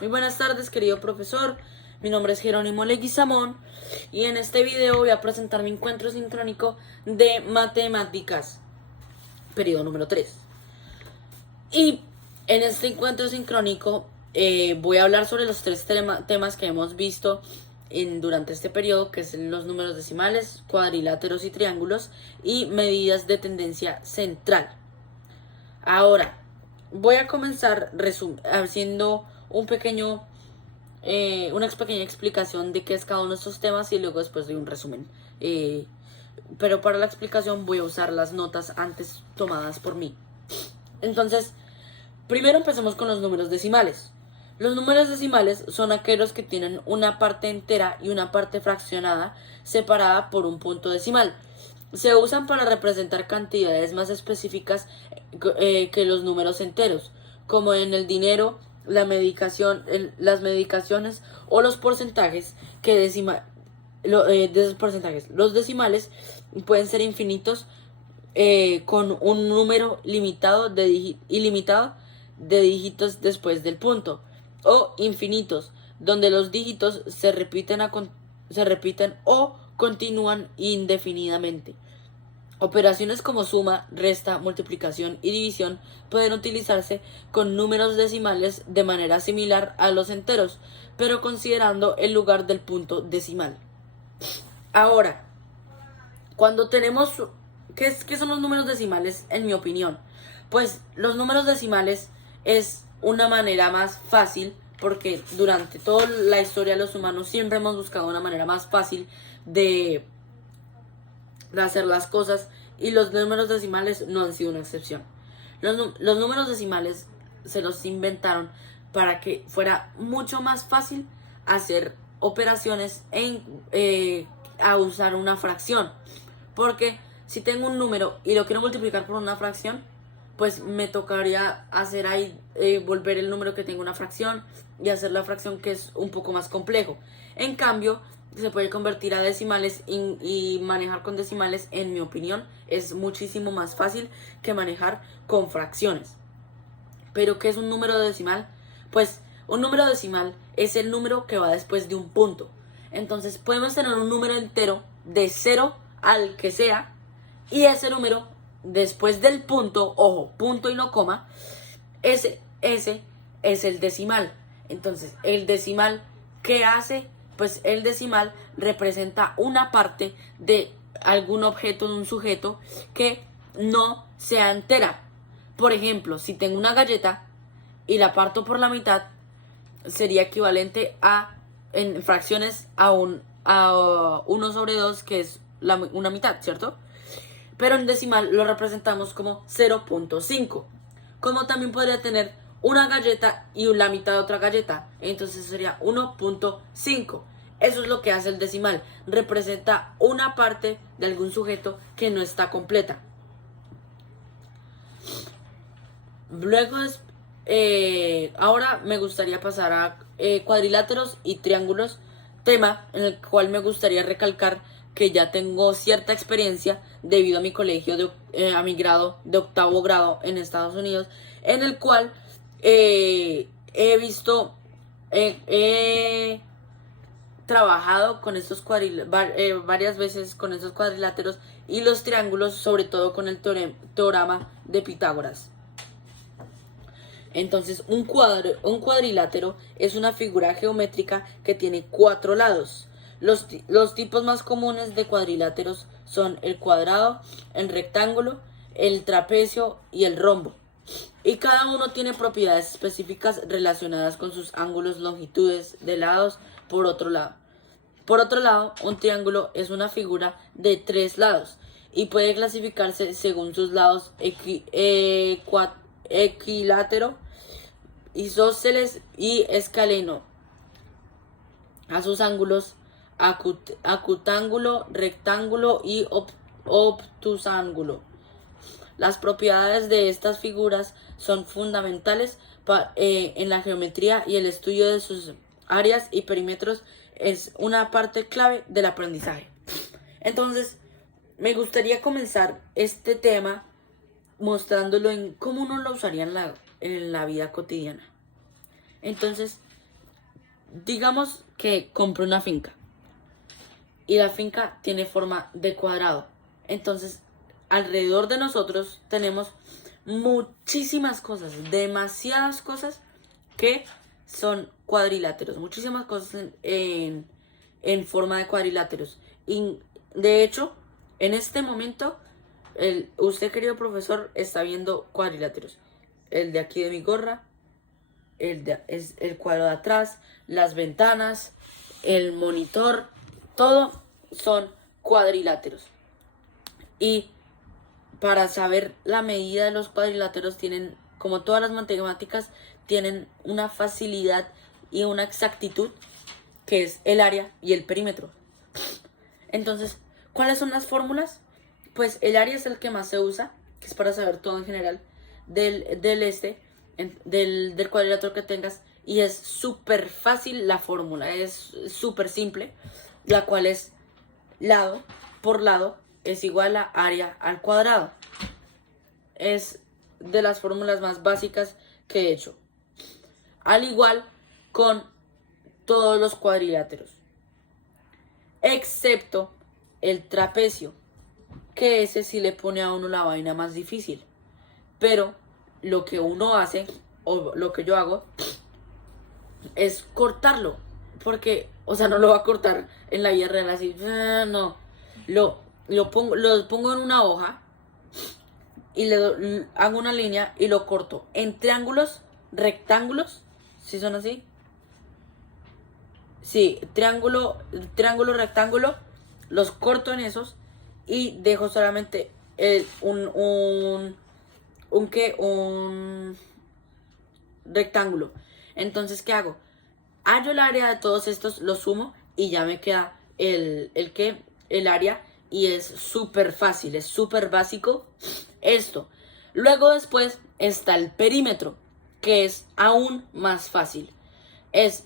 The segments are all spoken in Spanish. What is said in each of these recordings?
Muy buenas tardes, querido profesor. Mi nombre es Jerónimo Leguizamón y en este video voy a presentar mi encuentro sincrónico de matemáticas, periodo número 3. Y en este encuentro sincrónico voy a hablar sobre los tres temas que hemos visto durante este periodo, que son los números decimales, cuadriláteros y triángulos, y medidas de tendencia central. Ahora, voy a comenzar haciendo una pequeña explicación de qué es cada uno de estos temas y luego después de un resumen. Pero para la explicación voy a usar las notas antes tomadas por mí. Entonces, primero empecemos con los números decimales. Los números decimales son aquellos que tienen una parte entera y una parte fraccionada separada por un punto decimal. Se usan para representar cantidades más específicas que los números enteros, como en el dinero, las medicaciones o los porcentajes de esos porcentajes. Los decimales pueden ser infinitos con un número ilimitado de dígitos después del punto, o infinitos, donde los dígitos se repiten o continúan indefinidamente. Operaciones como suma, resta, multiplicación y división pueden utilizarse con números decimales de manera similar a los enteros, pero considerando el lugar del punto decimal. Ahora, cuando tenemos... ¿Qué son los números decimales, en mi opinión? Pues los números decimales es una manera más fácil, porque durante toda la historia de los humanos siempre hemos buscado una manera más fácil de hacer las cosas, y los números decimales no han sido una excepción. Los números decimales se los inventaron para que fuera mucho más fácil hacer operaciones a usar una fracción, porque si tengo un número y lo quiero multiplicar por una fracción, pues me tocaría hacer ahí volver el número que tengo una fracción y hacer la fracción, que es un poco más complejo. En cambio, se puede convertir a decimales y manejar con decimales, en mi opinión, es muchísimo más fácil que manejar con fracciones. ¿Pero qué es un número decimal? Pues un número decimal es el número que va después de un punto. Entonces podemos tener un número entero de 0 al que sea, y ese número después del punto, ojo, punto y no coma, ese es el decimal. Entonces, el decimal, ¿qué hace? Pues el decimal representa una parte de algún objeto, de un sujeto, que no sea entera. Por ejemplo, si tengo una galleta y la parto por la mitad, sería equivalente a, en fracciones, a 1 sobre 2, que es una mitad, ¿cierto? Pero en decimal lo representamos como 0.5. Como también podría tener una galleta y la mitad de otra galleta, entonces sería 1.5. Eso es lo que hace el decimal, representa una parte de algún sujeto que no está completa. Luego ahora me gustaría pasar a cuadriláteros y triángulos, tema en el cual me gustaría recalcar que ya tengo cierta experiencia debido a mi colegio, a mi grado de 8º grado en Estados Unidos, en el cual he trabajado con estos varias veces con estos cuadriláteros y los triángulos, sobre todo con el teorema de Pitágoras. Entonces, un cuadrilátero es una figura geométrica que tiene 4 lados. Los tipos más comunes de cuadriláteros son el cuadrado, el rectángulo, el trapecio y el rombo. Y cada uno tiene propiedades específicas relacionadas con sus ángulos, longitudes de lados. Por otro lado, un triángulo es una figura de 3 lados y puede clasificarse según sus lados: equilátero, isósceles y escaleno. A sus ángulos: acutángulo, rectángulo y obtusángulo. Las propiedades de estas figuras son fundamentales en la geometría, y el estudio de sus áreas y perímetros es una parte clave del aprendizaje. Entonces, me gustaría comenzar este tema mostrándolo en cómo uno lo usaría en la vida cotidiana. Entonces, digamos que compré una finca y la finca tiene forma de cuadrado. Entonces, alrededor de nosotros tenemos muchísimas cosas, demasiadas cosas que son cuadriláteros, muchísimas cosas en forma de cuadriláteros. Y de hecho, en este momento, usted, querido profesor, está viendo cuadriláteros. El de aquí de mi gorra, es el cuadro de atrás, las ventanas, el monitor, todo son cuadriláteros. Y para saber la medida de los cuadriláteros tienen, como todas las matemáticas, tienen una facilidad y una exactitud que es el área y el perímetro. Entonces, ¿cuáles son las fórmulas? Pues el área es el que más se usa, que es para saber todo en general del cuadrilátero que tengas, y es súper fácil la fórmula, es súper simple, la cual es lado por lado es igual a área al cuadrado. Es de las fórmulas más básicas que he hecho. Al igual con todos los cuadriláteros, excepto el trapecio, que ese sí le pone a uno la vaina más difícil. Pero lo que uno hace, o lo que yo hago, es cortarlo. Porque, o sea, no lo va a cortar en la vida real así. No. Lo pongo en una hoja y hago una línea y lo corto en triángulos, rectángulos, ¿sí son así? Sí, triángulo, rectángulo, los corto en esos y dejo solamente un rectángulo. Entonces, ¿qué hago? Hallo el área de todos estos, los sumo y ya me queda el área, y es súper fácil, es súper básico esto. Luego después está el perímetro, que es aún más fácil. Es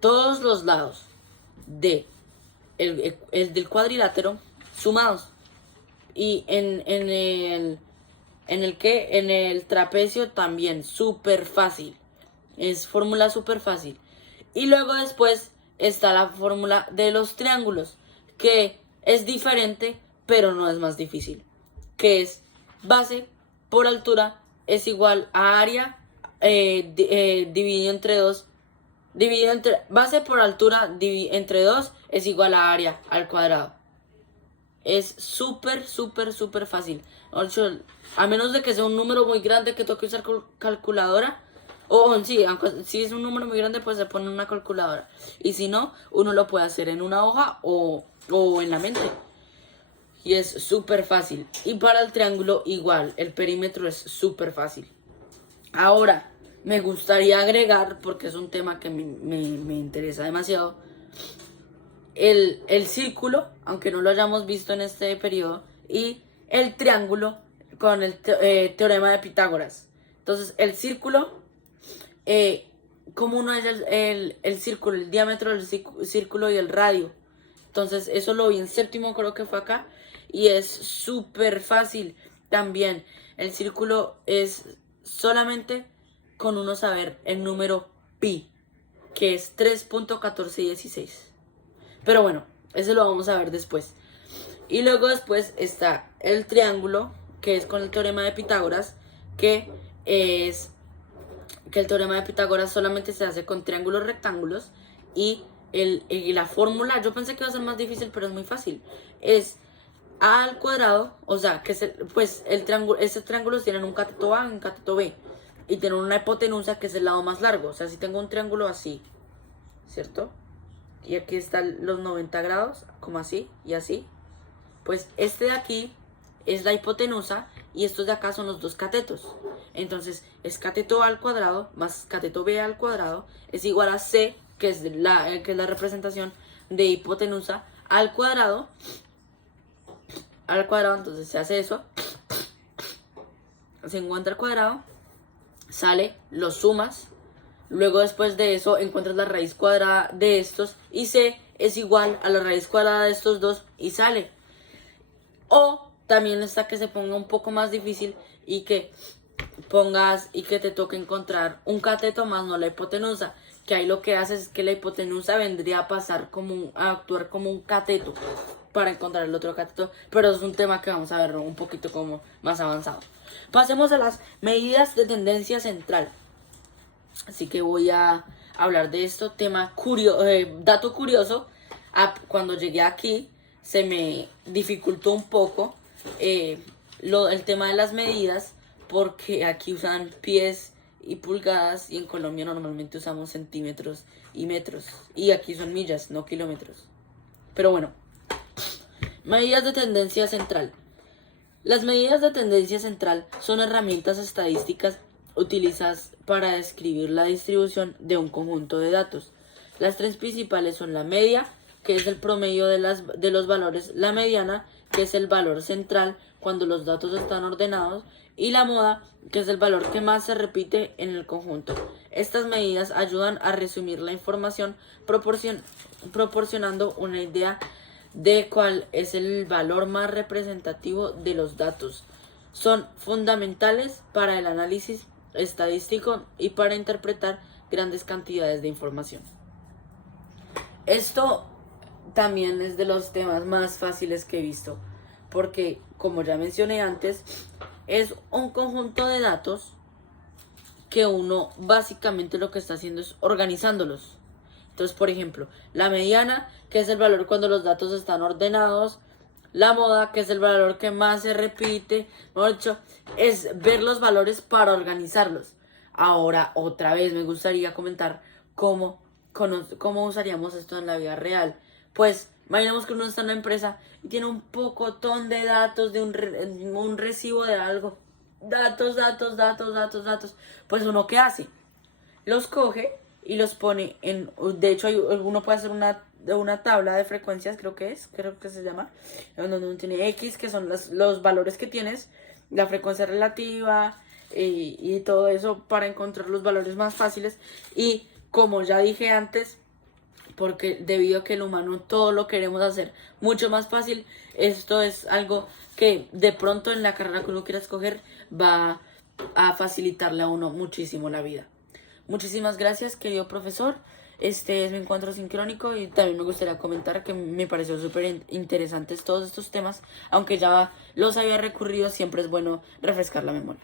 todos los lados de el del cuadrilátero sumados. Y en el trapecio también, súper fácil. Es fórmula súper fácil. Y luego después está la fórmula de los triángulos, que es diferente, pero no es más difícil. Que es base por altura es igual a área dividido entre 2. Base por altura entre 2 es igual a área al cuadrado. Es súper fácil. A menos de que sea un número muy grande que toque usar calculadora. O sí, aunque si es un número muy grande, pues se pone una calculadora. Y si no, uno lo puede hacer en una hoja o en la mente. Y es súper fácil. Y para el triángulo igual, el perímetro es súper fácil. Ahora, me gustaría agregar, porque es un tema que me interesa demasiado, el círculo, aunque no lo hayamos visto en este periodo, y el triángulo con el teorema de Pitágoras. Entonces, el círculo, como uno es el círculo, el diámetro del círculo y el radio. Entonces, eso lo vi en séptimo, creo que fue acá, y es súper fácil también. El círculo es solamente con uno saber el número pi, que es 3.1416. Pero bueno, eso lo vamos a ver después. Y luego después está el triángulo, que es con el teorema de Pitágoras, que el teorema de Pitágoras solamente se hace con triángulos rectángulos. Y la fórmula, yo pensé que iba a ser más difícil, pero es muy fácil. Es a al cuadrado, o sea, que ese triángulo tienen un cateto A y un cateto B. Y tienen una hipotenusa, que es el lado más largo. O sea, si tengo un triángulo así, ¿cierto? Y aquí están los 90 grados, como así y así. Pues este de aquí es la hipotenusa y estos de acá son los dos catetos. Entonces es cateto A al cuadrado más cateto B al cuadrado es igual a C, que es la representación de hipotenusa al cuadrado. Entonces se hace eso. Se encuentra el cuadrado, sale, lo sumas. Luego después de eso encuentras la raíz cuadrada de estos y C es igual a la raíz cuadrada de estos dos y sale. O también está que se ponga un poco más difícil y que pongas y que te toque encontrar un cateto más no la hipotenusa, que ahí lo que hace es que la hipotenusa vendría a pasar a actuar como un cateto para encontrar el otro cateto, pero es un tema que vamos a ver un poquito como más avanzado. Pasemos a las medidas de tendencia central. Así que voy a hablar de esto, dato curioso, cuando llegué aquí se me dificultó un poco el tema de las medidas, porque aquí usan pies y pulgadas y en Colombia normalmente usamos centímetros y metros, y aquí son millas, no kilómetros. Pero bueno, medidas de tendencia central. Las medidas de tendencia central son herramientas estadísticas utilizadas para describir la distribución de un conjunto de datos. Las tres principales son la media, que es el promedio de los valores, la mediana, que es el valor central cuando los datos están ordenados, y la moda, que es el valor que más se repite en el conjunto. Estas medidas ayudan a resumir la información proporcionando una idea de cuál es el valor más representativo de los datos. Son fundamentales para el análisis estadístico y para interpretar grandes cantidades de información. Esto también es de los temas más fáciles que he visto, porque como ya mencioné antes, es un conjunto de datos que uno básicamente lo que está haciendo es organizándolos. Entonces, por ejemplo, la mediana, que es el valor cuando los datos están ordenados. La moda, que es el valor que más se repite. Mejor dicho, es ver los valores para organizarlos. Ahora, otra vez me gustaría comentar cómo usaríamos esto en la vida real. Pues, imaginemos que uno está en una empresa y tiene un pocotón de datos de un recibo de algo. Datos. Pues, ¿uno qué hace? Los coge y los pone de hecho uno puede hacer una tabla de frecuencias, creo que se llama, donde uno tiene X, que son los valores que tienes, la frecuencia relativa y todo eso para encontrar los valores más fáciles. Y como ya dije antes, porque debido a que el humano todo lo queremos hacer mucho más fácil, esto es algo que de pronto en la carrera que uno quiera escoger va a facilitarle a uno muchísimo la vida. Muchísimas gracias, querido profesor. Este es mi encuentro sincrónico y también me gustaría comentar que me pareció súper interesantes todos estos temas. Aunque ya los había recurrido, siempre es bueno refrescar la memoria.